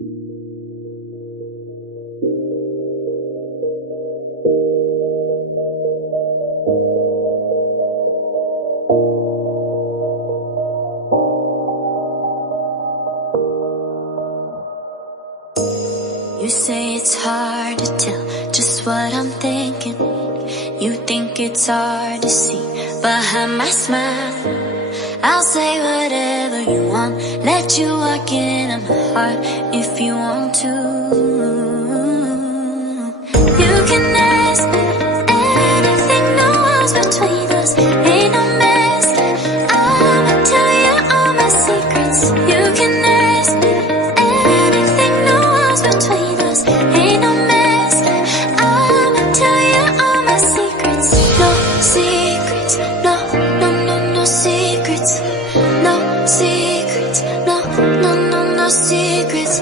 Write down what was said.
You say it's hard to tell just what I'm thinking. You think it's hard to see behind my smile. I'll say whatever you want, let you walk into my heart if you want to. You can ask me anything, no walls between us, ain't no mess. I'ma tell you all my secrets. You can ask me anything, no walls between us, ain't no mess. I'ma tell you all my secrets. No secrets, no, no, no, no secrets. No secrets, no, no, no, no secrets.